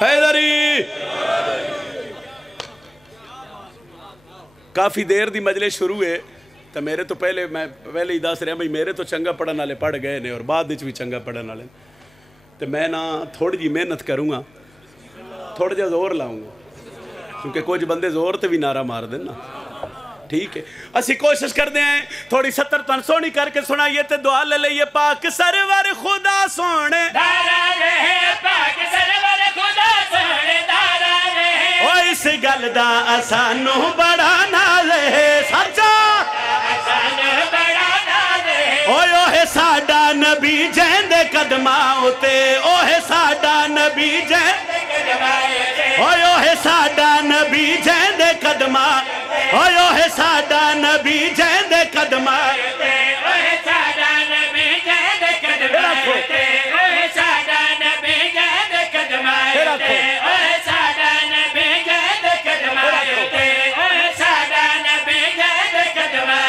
حیدری کافی دیر دی مجلس شروع ہے تو میرے تو پہلے میں پہلے ہی دس رہا بھائی میرے تو چنگا پڑھن والے پڑھ گئے نے اور بعد بھی چنگا پڑھن والے تو میں نا تھوڑی جی محنت کروں گا تھوڑا جہا زور لاؤں گا کیونکہ کچھ بندے زور تے بھی نعرہ مار دیں نا ٹھیک ہے اسی کوشش کر دیں تھوڑی 70 تن سونی کر کے سنائیے تے دعا لے لئیے پاک سرور خدا سونے دارا رہے پاک سرور خدا سونے دارا رہے او اس گل دا اسانو بڑا نال ہے سچا اسانو بڑا نال ہے اوہ ساڈا نبی جیندے قدماں تے اوہ ساڈا نبی جیندے اوہ ساڈا نبی جیندے قدماں اوہ ساڈا نبی جیندے قدماں اوہ ساڈا نبی جیندے قدماں اوہ ساڈا نبی جیندے قدماں اوہ ساڈا نبی جیندے قدماں اوہ ساڈا نبی جیندے قدماں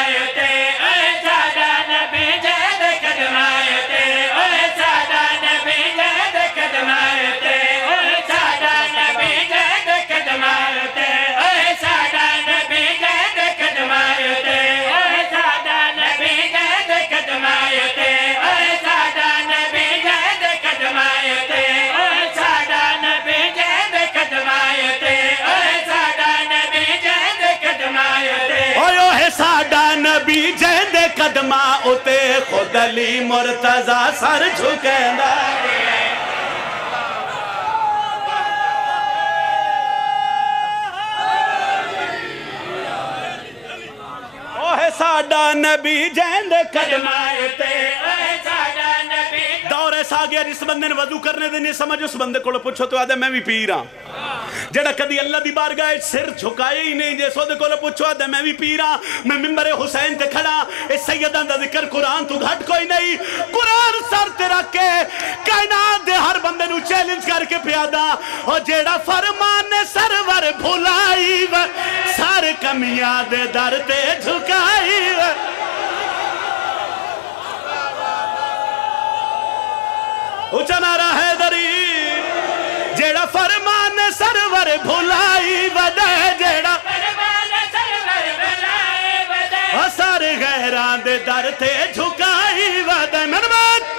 اوہ ساڈا نبی جیندے قدماں اوہ ساڈا نبی جیندے قدماں اوہ ساڈا نبی جیندے قدماں اوہ ساڈا نبی جیندے قدماں اوہ ساڈا نبی جیندے قدماں اوہ ساڈا نبی جیندے قدماں اوہ ساڈا نبی جیندے قدماں اوہ ساڈا نبی جیندے قدماں اوہ ساڈا نبی جیندے قدماں تے خود علی مرتضی سر جھکیندا اوہ ساڈا نبی جیندے قدماں تے دور ایسا گیا جس بندے نے وضو کرنے دے نہیں سمجھ اس بندے کو پوچھو تو آدھے میں بھی پی رہا جڑا کدی اللہ دی بارگاہ سر جھکائے ہی نہیں جیسو دے کو پوچھو آدھے میں بھی پی رہا میں ممبر حسین تے کھڑا اس سیدان دا ذکر قرآن تو گھٹ کوئی نہیں قرآن سر تے رکھ کے کائنات دے ہر بندے نو چیلنج کر کے پیادا اور جیڑا فرمان سرور بھولائی سر کمیاں دے در تے جھکائی اچھا نعرہ حیدری جیڑا فرمان سرور بھولائی ودے جیڑا فرمان سرور بھولائی ودے سر غیران دے در تے جھکائی ودے مرمت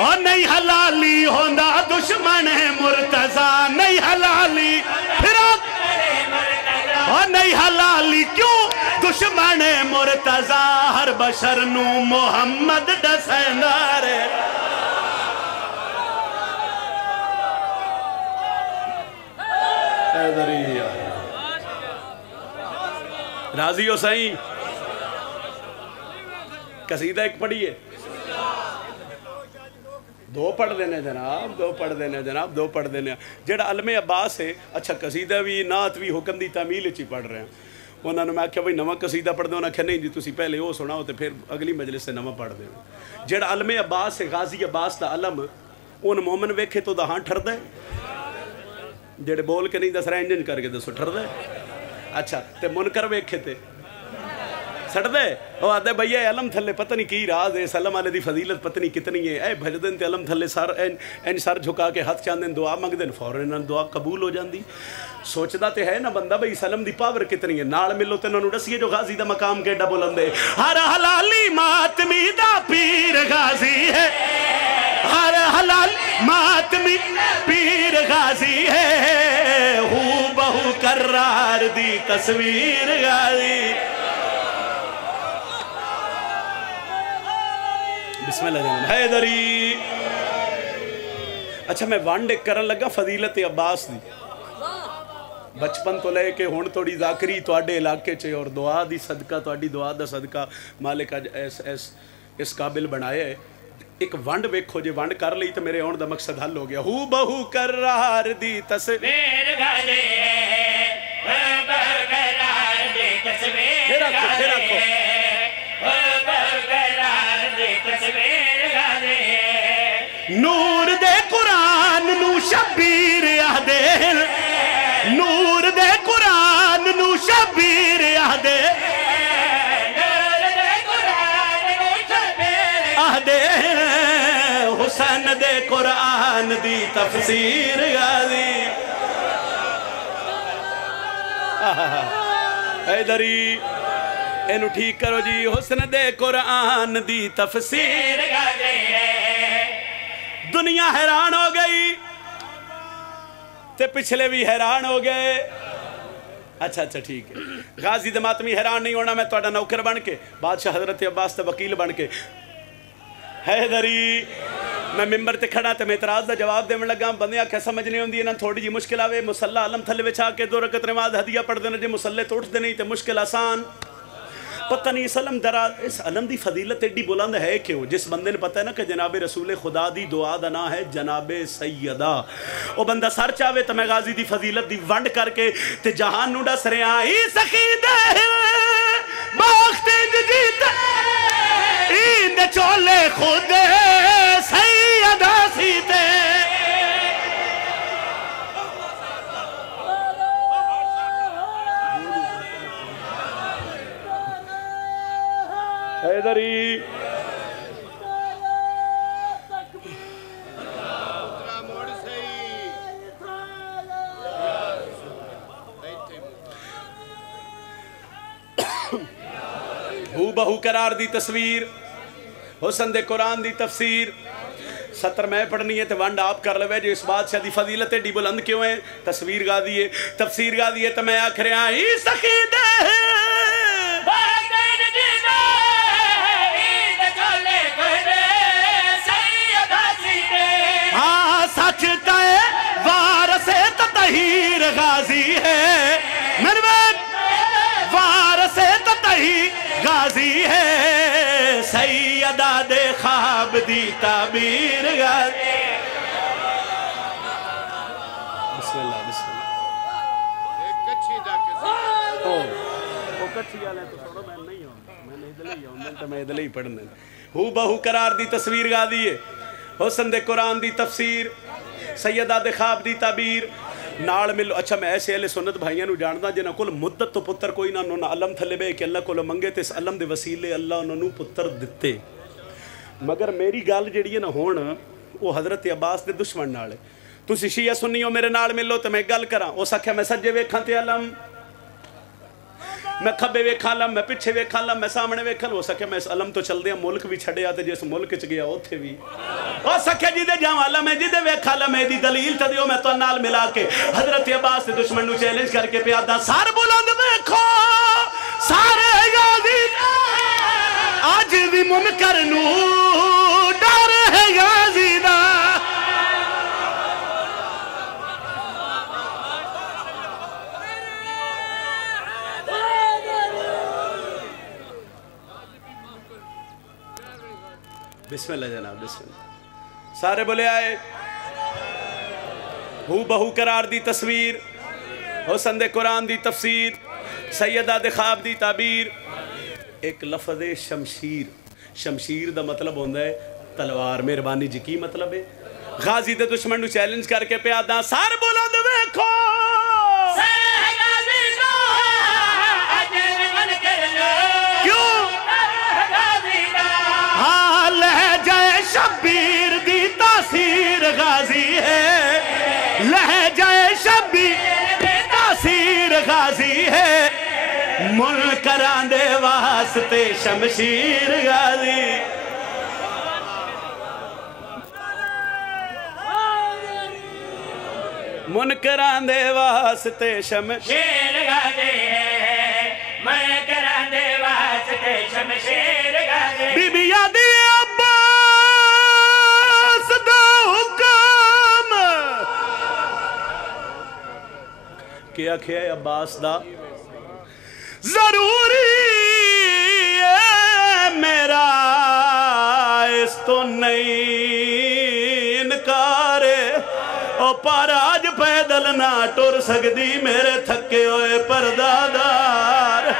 اور نہیں حلالی ہوندہ دشمن مرتضی نہیں حلالی پھرک اور نہیں حلالی کیوں دشمن مرتضی ہر بشر نو محمد دسیندارے راضی ہو سائیں قصیدہ ایک پڑھیے دو پڑھ دینے جناب دو پڑھ دینے جناب دو پڑھ دینے جیڑا علم عباس ہے اچھا قصیدہ بھی نعت بھی حکم دی تعمیل چی پڑھ رہے ہیں انہوں نے میں کہا بھئی نواں قصیدہ پڑھ دے انہوں نے کہا نہیں جی تسی پہلے وہ سنا ہوتے پھر اگلی مجلس سے نواں پڑھ دے جیڑا علم عباس ہے غازی عباس دا علم ان مومن ویکھے تو دا ہاں ٹھر دے جیڑے بول کے نہیں دس رہا انجن کر کے دسو ٹھر دے اچھا تے منکر ویکھے تے سڑ دے وہ آدھے بھئی اے علم تھلے پتہ نہیں کی راز ہے سلم والے دی فضیلت پتہ نہیں کتنی ہے اے بھجدن تے علم تھلے سر جھکا کے ہاتھ چاندن دعا مانگ دن فوراً دعا قبول ہو جاندی سوچدا تے ہے نا بندہ بھئی سلم دی پاور کتنی ہے نال ملو تے انہوں ڈسیے جو غازی دا مقام کے ڈبو لندے ہر حلالی ماتمی دا پیر غازی ہے ہر حلال ماتمی پیر غازی ہے ہو بہو کرار دی تصویر غازی بسم اللہ جناب حیدری اچھا میں وانڈ ایک کرن لگا فضیلت عباس دی بچپن تو لے کے ہون توڑی ذاکری توڑے علاقے چے اور دعا دی صدقہ توڑی دعا دا صدقہ مالک اس قابل بنائے ہے ایک وانڈ ویکھو جے وانڈ کر لی تو میرے ہون دا مقصد حل ہو گیا ہو بہو کرار دی تصویر غازی ہو بہو کرار دی تصویر پھر رکھو نور دے قرآن نو شبیر آدے نور دے قرآن نو شبیر آدے حسن دے قرآن دی تفسیر غازی حیدری اینو ٹھیک کرو جی حسن دے قرآن دی تفسیر دنیا حیران ہو گئی تے پچھلے بھی حیران ہو گئے اچھا ٹھیک ہے غازی دے ماتمی حیران نہیں ہونا میں توڑا نوکر بن کے بادشاہ حضرت عباس تے وکیل بن کے حیدری میں ممبر تے کھڑا تے میں اعتراض دا جواب دے میں لگا بندے آکھا سمجھ نہیں ہوندی انہاں تھوڑی جی مشکل آوے مسلح علم تھلے وچھا کے 2 رکعت نماز ہدیہ پڑھ دینا جی مسلح تو اٹھ دے نہیں تے مشکل آسان پتہ نہیں اس علم دی فضیلت ایڈی بلند ہے کیوں جس بندے نے پتہ ہے نا کہ جناب رسول خدا دی دعا دا نا ہے جناب سیدہ وہ بندہ سر چاہوے تو میں غازی دی فضیلت دی ونڈ کر کے تے جہان نوڈا سرے آئی سخیدہ باخت جیتا ایند چولے خود سیدہ سیتے حیدری ہو بہو قرار دی تصویر حسن دے قرآن دی تفسیر 70 میں پڑھنی ہے تو ونڈ آپ کر لوے جو اس بادشاہ دی فضیلت ایڈی بلند کیوں ہے تصویر گا دیئے تفسیر گا دیئے تو میں آکھرے آئی سخیدہ سچ تے وارث تطہیر غازی ہے مروت وارث تطہیر غازی ہے سیدہ دے خواب دی تعبیر غازی بسم اللہ بسم اللہ ایک کچھی دا کسی وہ کچھی آلے تو تھوڑا میں نہیں ہوں میں ادھلے ہی ہوں میں ادھلے ہی پڑھنے ہو بہو قرار دی تصویر گا دیئے حسن دے قرآن دی تفسیر سیدہ دے خواب دی تعبیر نال ملو اچھا میں ایسے اہل سنت بھائیاں نو جاندہ جنہ کل مدت تو پتر کوئی نہ علم تھلے بے کہ اللہ کو منگے تے اس علم دے وسیلے اللہ انہوں نو پتر دیتے مگر میری گال جڑی ہے نہ ہون وہ حضرت عباس دے دشمن نالے تسی شیعہ سنیو میرے نال ملو تے میں گل کراں او سکھے میں سجے ویکھاں تے علم میں کھبے ویکھاں لم میں پچھے ویکھاں لم میں سامنے ویکھاں ہو سکے میں اس علم تو چل دیا ملک بھی چھڑے آتے جیسے ملک چ گیا اوتھے بھی ہو سکے جیدے جاواں لم جیدے ویکھاں لم دی دلیل تے دیو میں تو نال ملا کے حضرت عباس دے دشمن نو چیلنج کر کے پیادا سار بلند ویکھو سارے غازی آج بھی منکر نو ڈر ہے غازی دا بسم اللہ جناب بسم اللہ سارے بولے آئے ہو بہو قرار دی تصویر حسن دے قرآن دی تفسیر سیدہ دے خواب دی تعبیر ایک لفظ شمشیر شمشیر دا مطلب ہوندہ ہے تلوار مہربانی جی کی مطلب ہے غازی دے دشمن نو چیلنج کر کے پیادا سار بولو دے ویکھو شبیر دی تاثیر غازی ہے لہجہ شبیر دی تاثیر غازی ہے منکران دے واسطے شمشیر غازی منکران دے واسطے شمشیر غازی ہے منکران دے واسطے شمشیر غازی بی بی یادی کیا کیا ہے عباس دا ضروری ہے میرا اس تو نہیں انکار او پر آج پیدل نہ ٹر سکدی میرے تھکے ہوئے پردادار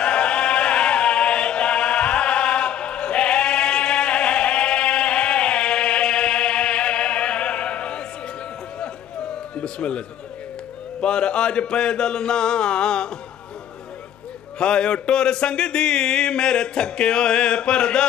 بسم اللہ جی پر آج پیدل نہ ہائے ٹور سنگ دی میرے تھکے ہوئے پردہ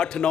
8-9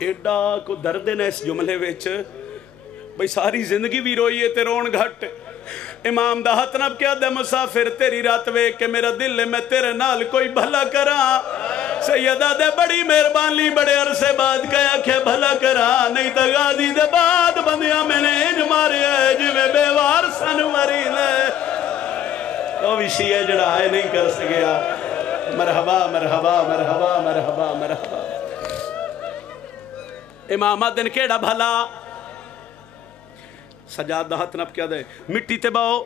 ایڈا کو درد نے اس جملے وچ بھئی ساری زندگی بھی روئیے تے رون گھٹ امام دا ہاتھ نب کیا دے مسافر تیری رات وے کہ میرا دل ہے میں تیرے نال کوئی بھلا کراں سیدہ دے بڑی مہربانی بڑے عرصے بعد کہا کہ بھلا کراں نہیں تا غازی دے بعد بندیاں میں نے انج مارے جو میں بے وار سن مری لے وہ بھی شیعہ جڑا آئے نہیں کر سکیا مرحبا مرحبا مرحبا مرحبا مرحبا امام آدن کیڑا بھلا سجاد دا ہاتھ نب کیا دے مٹی تے باؤ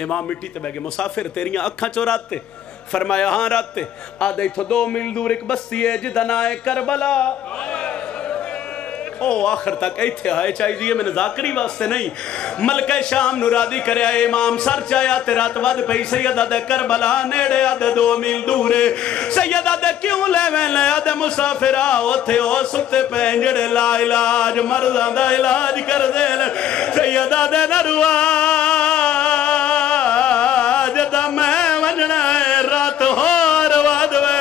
امام مٹی تے بے گے مسافر تیریاں اکھاں چو راتے فرمایا ہاں راتے آدھے تو 2 میل دور ایک بستی ہے جدہ نائے کربلا او آخر تک ایتھے آئے چاہی دیئے میں نے ذاکری واسطے نہیں ملکہ شام نرادی کرے آئے امام سر چاہیا تیرات ود پہی سیدہ دے کربلا نیڑے آدھے 2 میل دورے سیدہ دے کیوں لے میں لے آدھے مسافر آؤ تھے او ستے پینجڑے لا علاج مرضان دا علاج کر دے سیدہ دے نروا جدہ میں ونجنا ہے رات ہو رواد وے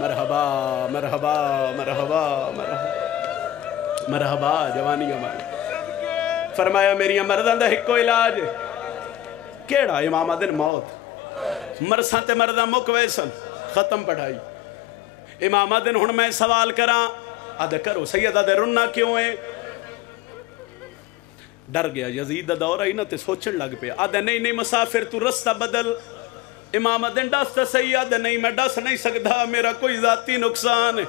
مرحبا مرحبا مرحبا مرحبا مرحبا جوانی ہماری فرمایا میری مردان دا ہکو علاج کیڑا امام دن موت مرسان تے مردان مکویسن ختم پڑھائی امام دن ہن میں سوال کراں آدھے کرو سیدہ دے رنہ کیوں ہے ڈر گیا یزید دا دورہ ہی نا تے سوچن لگ پہ آدھے نہیں مسافر تو رستہ بدل امام دن ڈس تے سیدہ نہیں میں ڈس نہیں سکتا میرا کوئی ذاتی نقصان ہے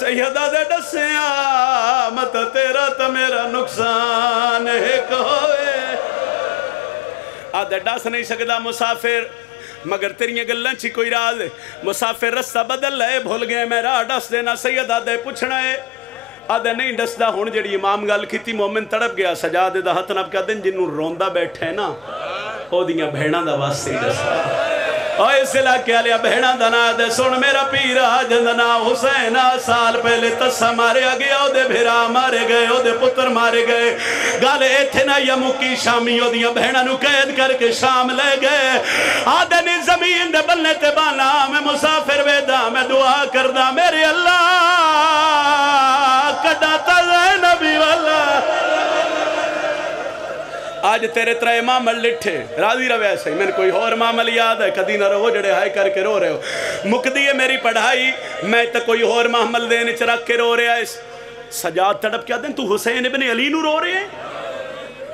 سیدہ دے ڈسیا مت تیرا تا میرا نقصان ہے کوئے آدھے ڈس نہیں سکتا مسافر مگر تیریاں گلن چی کوئی راز ہے مسافر رستہ بدل لے بھول گئے میں راہ ڈس دینا سیدہ دے پوچھنا ہے آدھے نہیں ڈسدہ ہون جڑی امام گل کی تھی مومن تڑپ گیا سجادے دا ہاتھ نب کیا دن جنہوں روندہ بیٹھے نا او دیاں بہنہ دا واسطے ڈسا اوہ اس علاقے لیا بہنہ دنا دے سن میرا پیرا جندنا حسین سال پہلے تسا مارے گیا او دے بھیرا مارے گئے او دے پتر مارے گئے گالے ایتھے نا یا مکی شامی او دیاں بہنہ نو قید کر کے شام لے گئے آدھے نی زمین دے بلنے تے بانا میں مسافر ویدہ میں دعا کردہ میرے اللہ کڈاتا زینبی والا آج تیرے ترائے معامل لٹھے راضی رو ایسے ہی میں نے کوئی اور معامل یاد ہے کدی نہ رہو جڑے ہائے کر کے رو رہے ہو مقدی ہے میری پڑھائی میں تا کوئی اور معامل دینے چرک کے رو رہے ہیں سجاد تڑپ کیا دیں تو حسین ابن علی نو رو رہے ہیں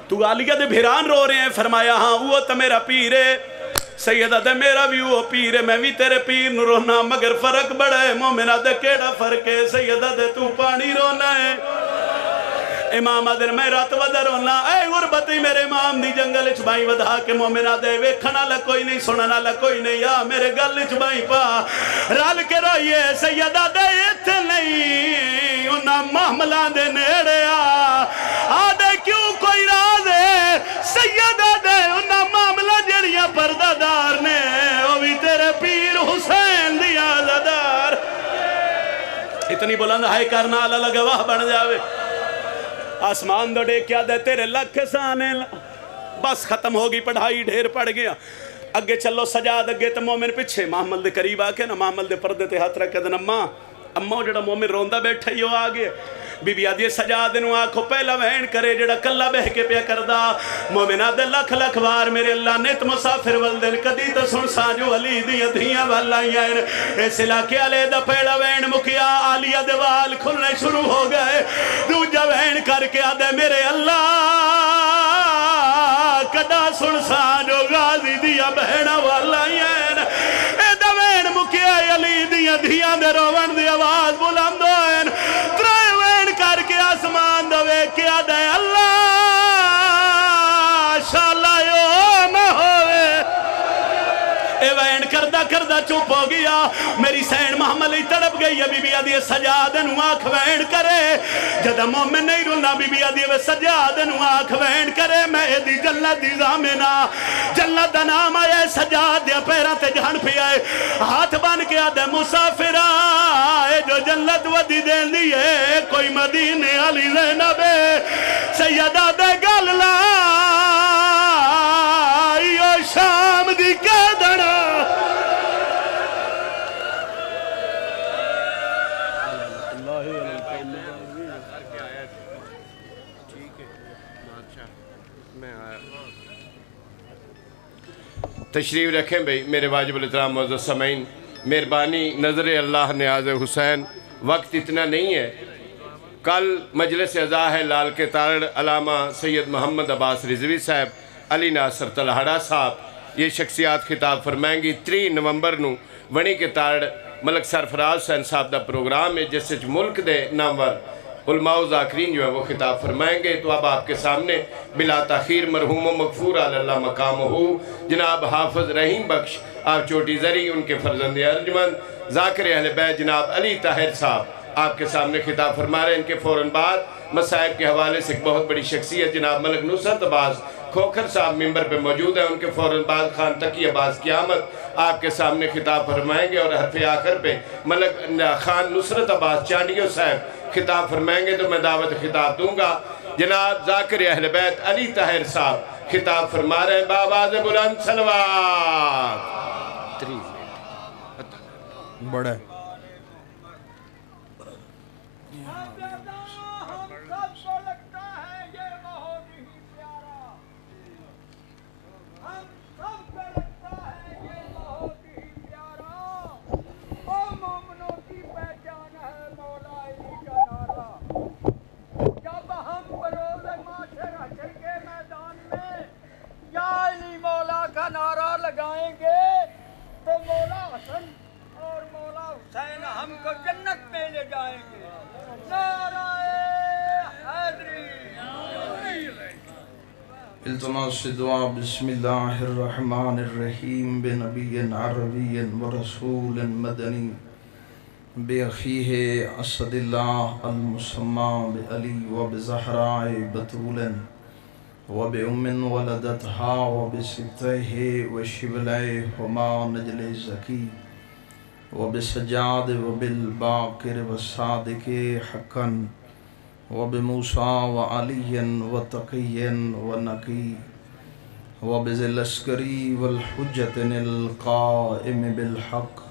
تو علیہ دے بھیران رو رہے ہیں فرمایا ہاں وہ تا میرا پیر ہے سیدہ دے میرا بھی وہ پیر ہے میں بھی تیرے پیر نو رونا مگر فرق بڑا ہے مومنہ دے کیڑا فرق ہے سیدہ دے تو پانی رونا ہے امام آدھر میں رات ودہ رونا اے غربتی میرے امام دی جنگل چبائی ودھا کے مومنہ دے ویکھنا لکوئی نہیں سننا لکوئی نہیں یا میرے گل چبائی پا رال کے روئیے سیدہ دے اتھے نہیں انہا محملان دے نیڑے آدھے کیوں کوئی راز ہے سیدہ دے انہا معاملہ جڑیاں پردہ دار نے وہ بھی تیرے پیر حسین دی آزادار اتنی بلند ہائی کرنا اللہ گواہ بن جاوے آسمان دو ڈے کیا دے تیرے لکھ سانے بس ختم ہوگی پڑھائی ڈھیر پڑ گیا اگے چلو سجاد اگے تو مومن پچھے محمل دے قریب آکے نا محمل دے پردے تے ہاتھ رکھے دن اماں جڑا مومن روندہ بیٹھا ہی ہو آگے بی بی آدھے سجاد نو آنکھو پہلا وین کرے جڑا کلہ بہ کے پیا کردہ مومن آدھے لکھ لکھ بار میرے اللہ نیت مسافر والدن کدی تو سن سانجو علی دیاں دھیاں والائیاں اس علاقے آلے دا پہلا وین مکیا آلیہ دوال کھلنے شروع ہو گئے دوجہ وین کر کے آدھے میرے اللہ کدا سن سانجو غازی دیاں بہنہ والائیاں اے دا وین مکیا علی دیاں دھیاں دے روان دی آواز بلندوین ترائے وین کر کے آسمان دوے کیا دے اللہ شاءاللہ یو نہ ہوئے اے وین کردہ چپ ہو گیا میری سین محمل ہی تڑپ گئی بی بی آدھی سجادن آنکھ وین کرے جدہ مومن نہیں رونا بی بی آدھی سجادن آنکھ وین کرے میں دی جلد دی زامنہ جلد دا نام آئے سجاد دیا پیران تے جہن پہ آئے ہاتھ بان کے آدھے مسافر آئے جو جلد ودی دین دیئے کوئی مدینے علی زینب سیدہ دے گل لائیو شام دی کہدنا تشریف رکھیں بھائی میرے واجب الاحترام معزز سامعین، مہربانی نظر اللہ نیاز حسین، وقت اتنا نہیں ہے۔ کل مجلس اعزا ہے لال کے تارڑ علامہ سید محمد عباس رضوی صاحب، علی ناصر تلہاڑا صاحب، یہ شخصیات خطاب فرمائیں گی۔ 3 نومبر نو ونی کے تارڑ ملک سرفراز حسین صاحب دا پروگرام ہے جس وچ ملک دے نامور علماء و ذاکرین جو ہے وہ خطاب فرمائیں گے۔ تو اب آپ کے سامنے بلا تاخیر مرحوم و مغفور اللہ مقام ہو جناب حافظ رحیم بخش آپ چوٹی زری، ان کے فرزند ارجمند ذاکر اہل بیت جناب علی طاہر صاحب آپ کے سامنے خطاب فرما رہے ہیں۔ ان کے فوراً بعد مصائب کے حوالے سے ایک بہت بڑی شخصیت جناب ملک نصرت عباس کھوکھر صاحب ممبر پہ موجود ہیں۔ ان کے فوراً بعد خان تقی عباس قیامت آپ کے سامنے خطاب فرمائیں گے، اور حرف آخر پہ ملک خان نصرت عباس چانڈیو صاحب خطاب فرمائیں گے۔ تو میں دعوت خطاب دوں گا جناب ذاکر اہل بیت علی طاہر صاحب خطاب فرما رہے ہیں بآواز بلند صلوات۔ بڑا التماس دعا بسم اللہ الرحمن الرحیم بنبی عربی ورسول مدنی بأخیہ اسد اللہ المسمى بعلی وبزہراء بطول وبأم ولدتها وبستیہ وشبلیہما نجل زکی وبسجاد وبالباقر والصادق حقا وبموسیٰ وعلی وتقی ونقی وبذی العسکری والحجت القائم بالحق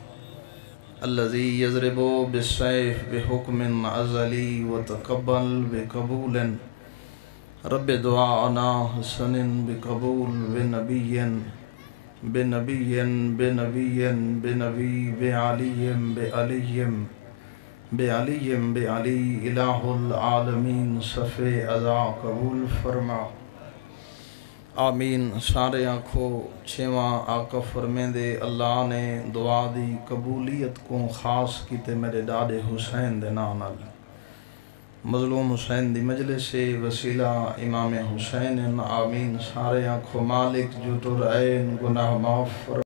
الذي يضرب بالسيف بحكم ازلی وتقبل بقبول رب دعانا حسن بقبول بنبی بنبی بنبی بنبی بعلی بعلی بعلی بعلی الہ العالمین صف ازا قبول فرما آمین۔ سارے آنکھو چھواں آقا فرمین دے اللہ نے دعا دی قبولیت کو خاص کیتے میرے ڈاڈے حسین دے نانال مظلوم حسین دی مجلس وسیلہ امام حسین آمین۔ سارے آنکھو مالک جو تر این گناہ معاف فرما